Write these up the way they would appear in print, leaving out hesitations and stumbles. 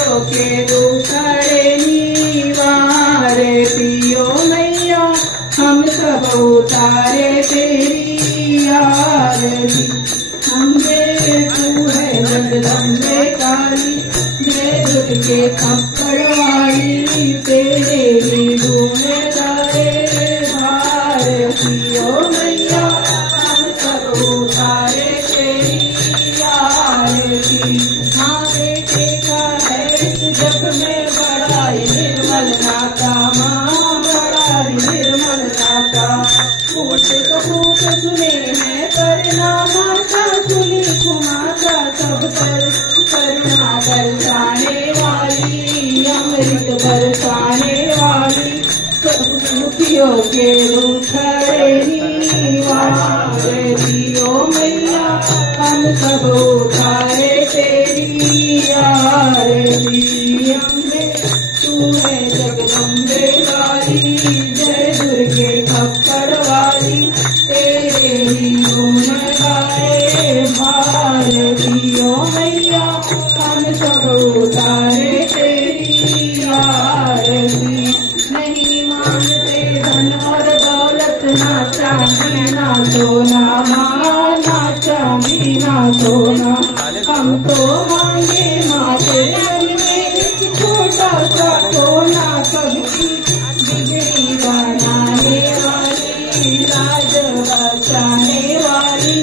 दुखियों के दुखड़े निवारे पियो मैया हम सब उतारे तेरी आरती। अम्बे तू है जगदम्बे काली जय दुर्गे खप्पड़ वाली तेरे ही गुण गाए भारतियो मैया हम सब उतारे तेरी आरती। हाँ बेटे का है इस जग में बड़ा ही निर्मल नाता, माँ बड़ा ही निर्मल नाता। फूट कपूट सुने हैं करना माता सुनी कुमाता सब पर करुणा बरसाने वाली अमृत बरसाने वाली दुखियों के दुखड़े निवारे दियो मैया हम सब उतारे तेरी आरती। अम्बे तू है जगदम्बे वाली जय दुर्गे खप्पड़ वाली तेरे ही गुण गाए भारतियो मैया हम सब उतारे तेरी आरती। नहीं मांगते धन और दौलत ना चांदी ना सोना, माँ ना चांदी ना सोना, हम तो मांगे माँ तेरे मन में एक छोटा सा कोना। सबकी बिगड़ी बनाने वाली लाज बचाने वाली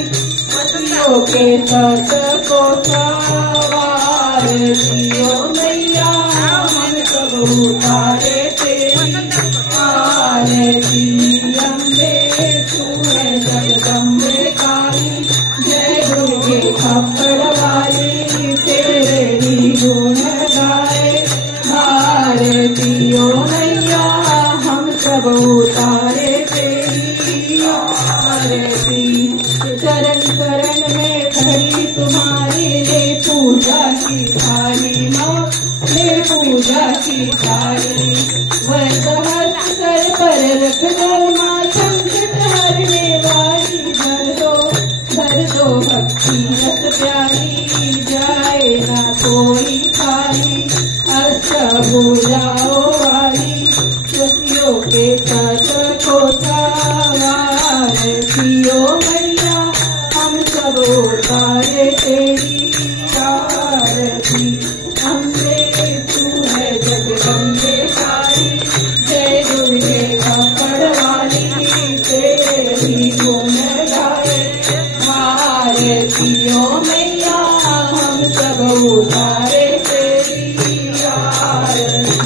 पतियों के सत को सवार दियो मैया हम सब उतारे तेरी आरती। अम्बे तू है जगदम्बे काली जय दुर्गे खप्पड़ वाली तेरे ही गुण गाए भारतियो मैया हम सब उतारे तेरी आरती। चरण शरण में खड़ी तुम्हारी ले पूजा की थाली माँ ले पूजा की थाली। वरदहस्त कर पर रख दो माँ संकट हरने वाली धर दो भक्ति रस प्यारी जाए ना कोई खाली अष्टभुजाओं वाली खुशियों के सत को सवार दियो मैया हम सब उतारे तेरी आरती। अम्बे तू है जगदम्बे काली जय दुर्गे खप्पड़ वाली तेरे ही गुण गाए भारतियो मैया हम सब उतारे तेरी आरती।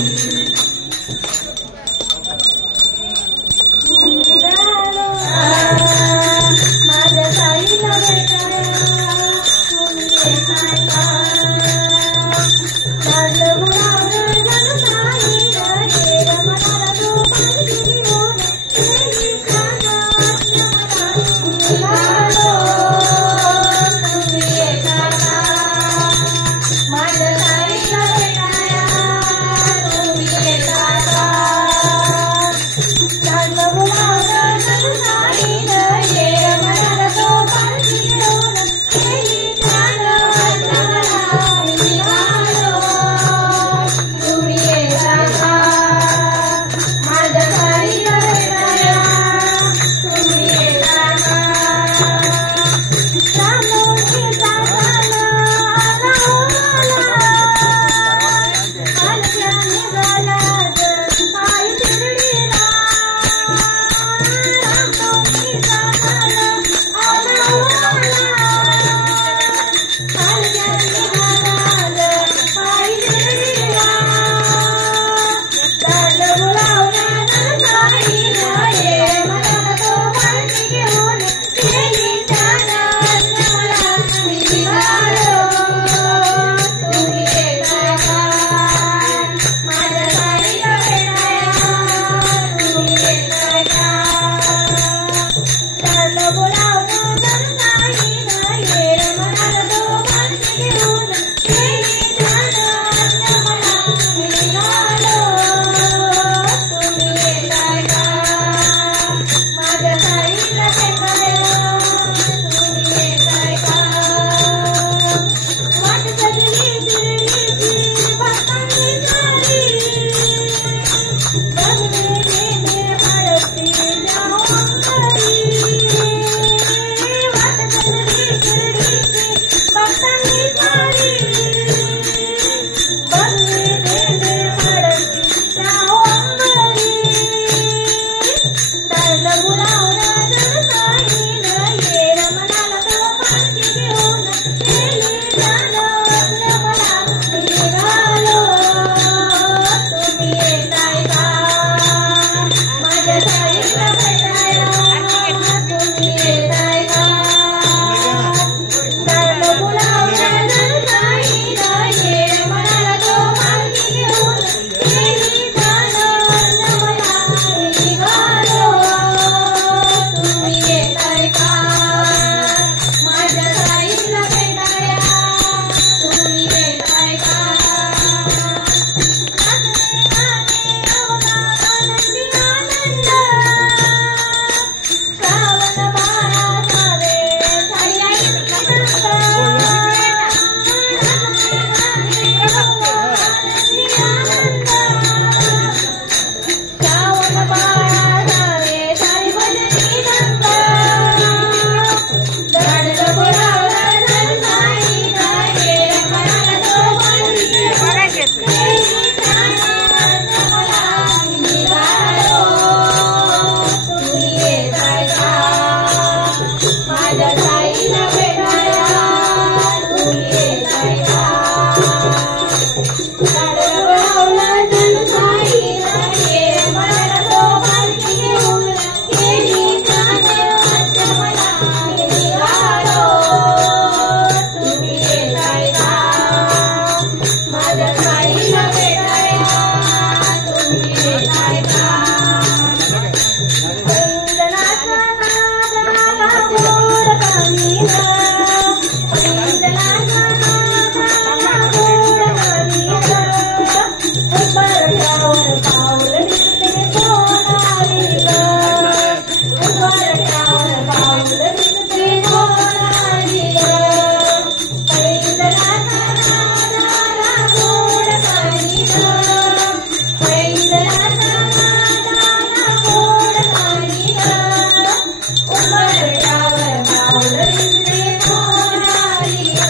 उंबरठ्यावर पाऊल दिसते कोणाली ग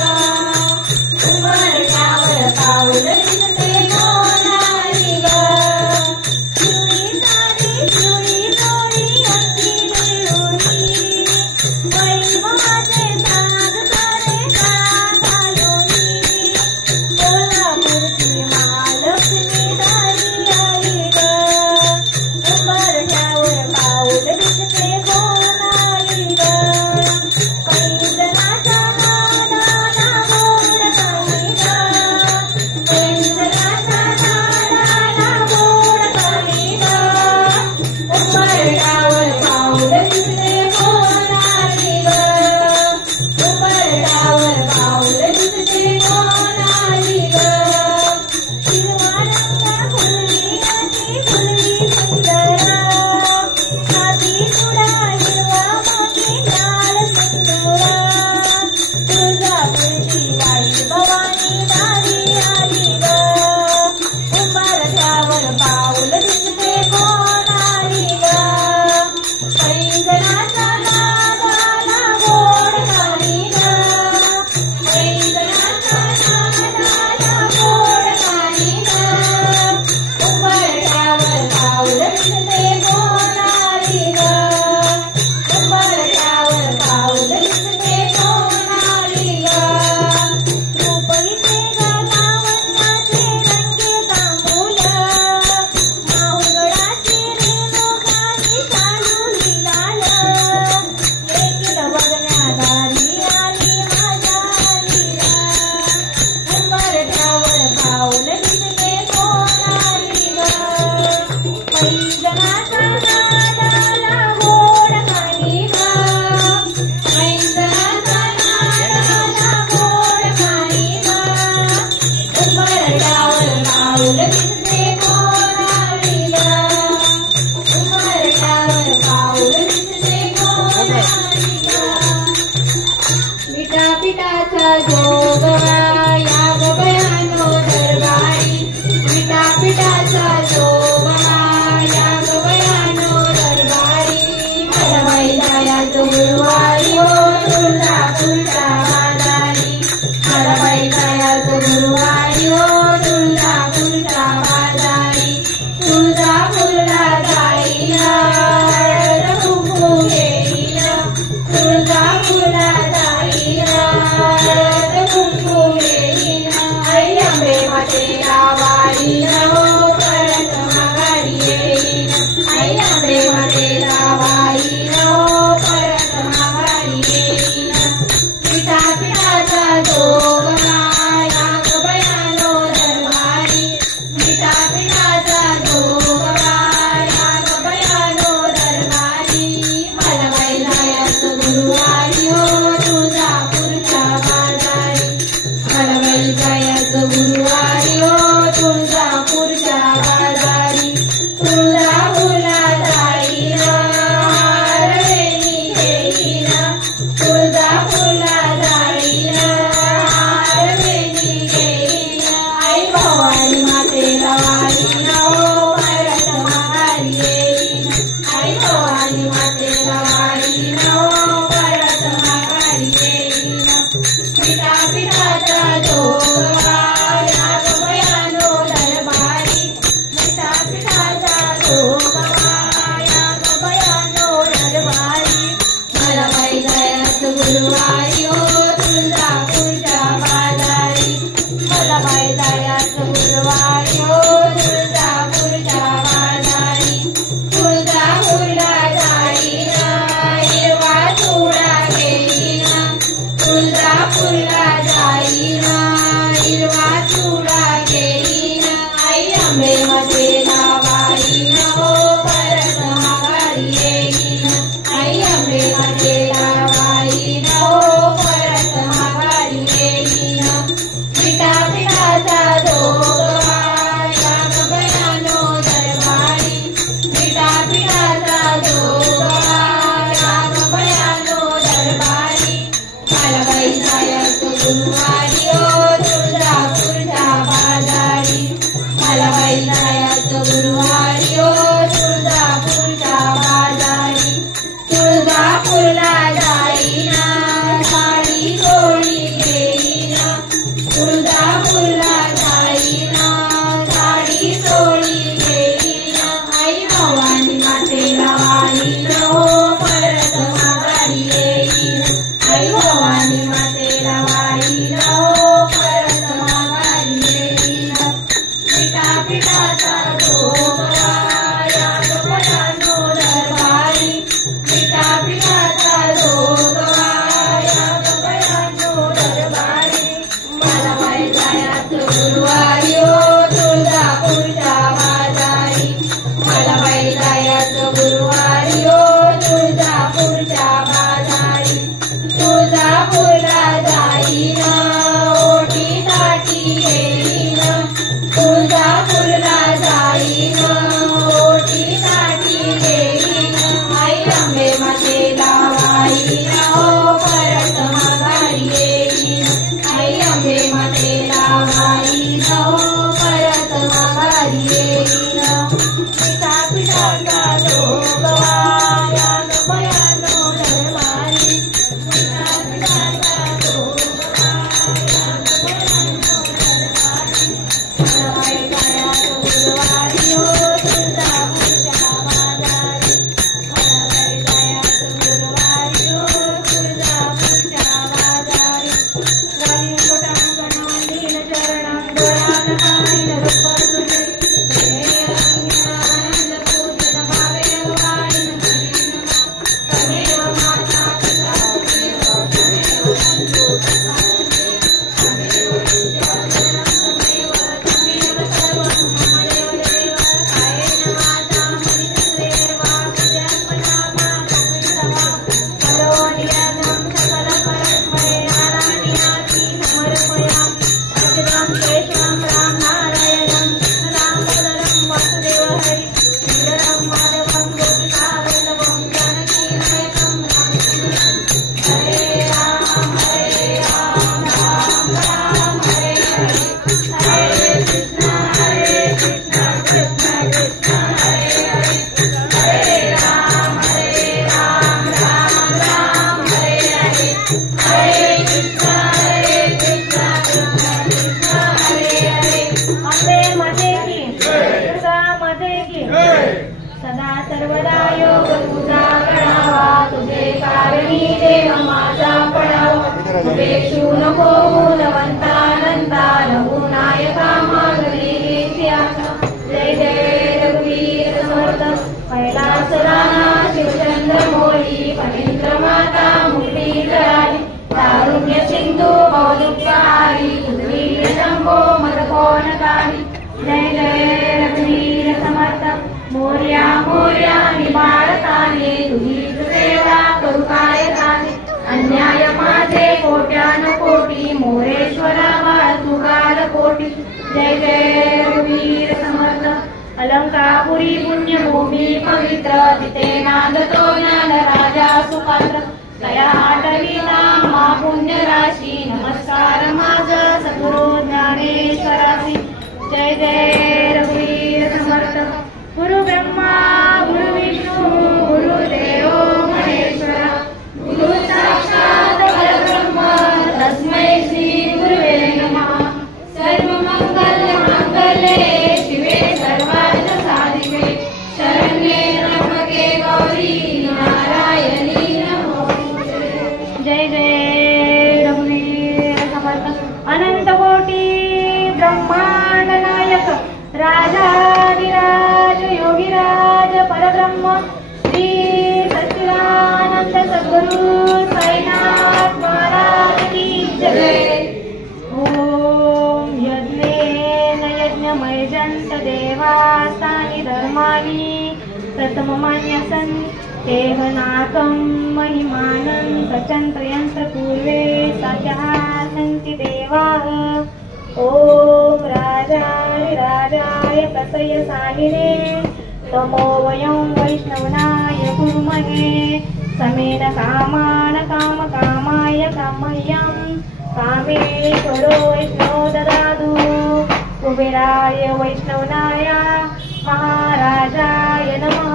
उंबरठ्यावर पाऊल दिसते कोणाली ग पिवळी साडी पिवळी डोळी अंगी निळुळी वैभवाचे साज सारे का घालुनी कोल्हापूरची महालक्ष्मी दारी आली ग उंबरठ्यावर पाऊल दिसते कोणाली ग पैंजणाचा नादाला गोड कमी ग पैंजणाचा नादाला गोड कमी ग उंबरठ्यावर पाऊल दिसते कोणाली ग उंबरठ्यावर पाऊल दिसते कोणाली ग हिरवा रंग फुलली अशी फुलली सुंदर हाती तुडा हिरवा मोठी लाल सिंदूर तुळजापूरची बाई भवानी दारी आली ग उंबरठ्यावर पाऊल दिसते कोणाली ग पैंजणाचा नादाला गोड कमी ग पैंजणाचा नादाला गोड कमी ग उंबरठ्यावर पाऊल दिसते कोणाली ग उंबरठ्यावर पाऊल दिसते कोणाली ग रुपईचे लावण्याचे रंगी तांबूल माहुरगडाची रेणुकाची चालुली लाल लेकील बघण्यादारी आली माझ्या आलीला उंबरठ्यावर पाऊल दिसते कोणाली ग पैंजणाचा नादाला गोड कमी ग पैंजणाचा नादाला गोड कमी ग उंबरठ्यावर पाऊल दिसते कोणाली ग उंबरठ्यावर पाऊल दिसते कोणाली ग पिठा पिठाचा जोगवा या गवयानो दरबारी पिठा पिठाचा जोगवा या गवयानो दरबारी मलबाई जायाच गुरुवारी हो तुळजापूरच्या बाजारी मलबाई जायाच गुरुवारी हो तुळजापूरच्या बाजारी तुळजापूरला जाईना हळद कुंकू घेईना तुळजापूरला जाईना हळद कुंकू घेईना आई अंबे मातेला वारीना हो परत माघारी येईना आई अंबे मातेला वारीना हो परत माघारी येईना पिठा पिठाचा जोगवा या गवयानो दरबारी पिठा पिठाचा जोगवा या गवयानो दरबारी मलबाई जायाच गुरुवारी हो तुळजापूरच्या बाजारी मलबाई जायाच गुरुवारी हो तुळजापूरच्या बाजारी तुळजापूरला जाईना हारवेणी घेईना तुळजापूरला जाईना हारवेणी घेईना आई भवानी मातेला वारीना हो परत माघारी येईना आई भवानी मातेला वारीना हो परत माघारी येईना पिठा पिठाचा जोगवा या गवयानो दरबारी पिठा पिठाचा जोगवा या गवयानो दरबारी मलबाई जायाच गुरुवारी हो तुळजापूरच्या बाजारी मलबाई जायाच गुरुवारी हो तुळजापूरच्या बाजारी तुळजापूरला जाईना हिरवा चुडा घेईना तुळजापूरला जाईना हिरवा चुडा घेईना आई अंबे मातेला वारीना हो परत माघारी येईना आई अंबे मातेला वारीना हो अपेक्षू नको गुणवंतानंदा रघुनायका मागणे जय जय रघुवीर समर्थ कैलास राणा शिवचंद्र मोरी फणींद्र माता मुरलीधरारी तारुण्य सिंधू बहुदुःखहारी उद्वीर शंभो मदकोणकारी जय जय रघुवीर समर्थ मोर्या मोर्या निबाळताने तुझीच सेवा करू काय ताने अन्याय माझे कोट्यान कोटी मोरेश्वरा बाळ तुगार कोटी जय जय रघुवीर समर्थ अलंकापुरी पुण्यभूमी पवित्र तिथे नांदतो ज्ञान राजा सुपात्र तया आठविता महापुण्य राशी नमस्कार माझा सद्गुरु ज्ञानेश्वरासी जय जय रघुवीर समर्थ गुरु ब्रह्मा गुरु विष्णू गुरुदेव महेश्वरा गुरु साक्षात परब्रह्म तस्मै श्री गुरुवे नमः सर्वमंगल मांगल्ये शिवे सर्वार्थ साधिके शरण्ये त्र्यंबके गौरी नारायणी नमोस्तुते जय जय रघुवीर समर्थ अनंत कोटी ब्रह्मांड नायक राजाधिराज योगीराज परब्रह्म श्री सच्चिदानंद सद्गुरु साईनाथ महाराज की जय ओम यज्ञेन यज्ञमयजन्त देवास्तानि धर्माणि प्रथममान्यसन् तेह नाकं महिमानं सचन्त्र यन्त्र पूर्वे साक्षात् सन्ति देवाः ओम राजाय कसय साहिने तमो वयं वैष्णवनाय कुर्महे समेन कामान काम कामाय कामह्यं कामेश्वरो वैष्णव ददातु कुबेराय वैष्णवनाय महाराजाय नमः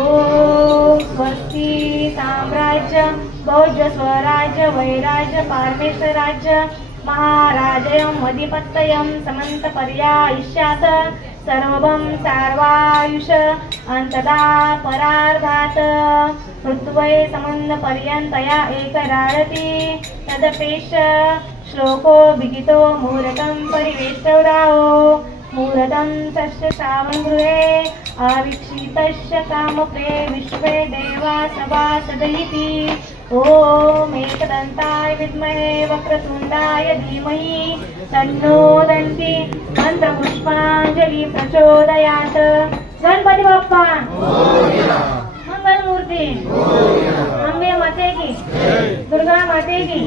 ओम स्वस्ति साम्राज्य भोज्य स्वराज्य वैराज्य पारमेश्वराज्य महाराजयम् अधिपत्यं समन्तपर्यायिष्यात् सर्वं सार्वायुष अन्तदा परार्धात् पृथ्वी समन्दपर्यन्तया एकरारति तदपेश श्लोको विगितो मुहूर्तं परिवेष्टवराहो मुहूर्तं तस्य श्रावणगृहे आवीक्षितस्य कामप्रे विश्वे देवा सभासदिति ओम एकदन्ताय विद्महे वक्रतुण्डाय धीमहि तन्नो दन्ति मंत्रपुष्पांजलि प्रचोदयात् गणपति बाप्पा मंगल मूर्ति अम्बे माते की दुर्गा माते की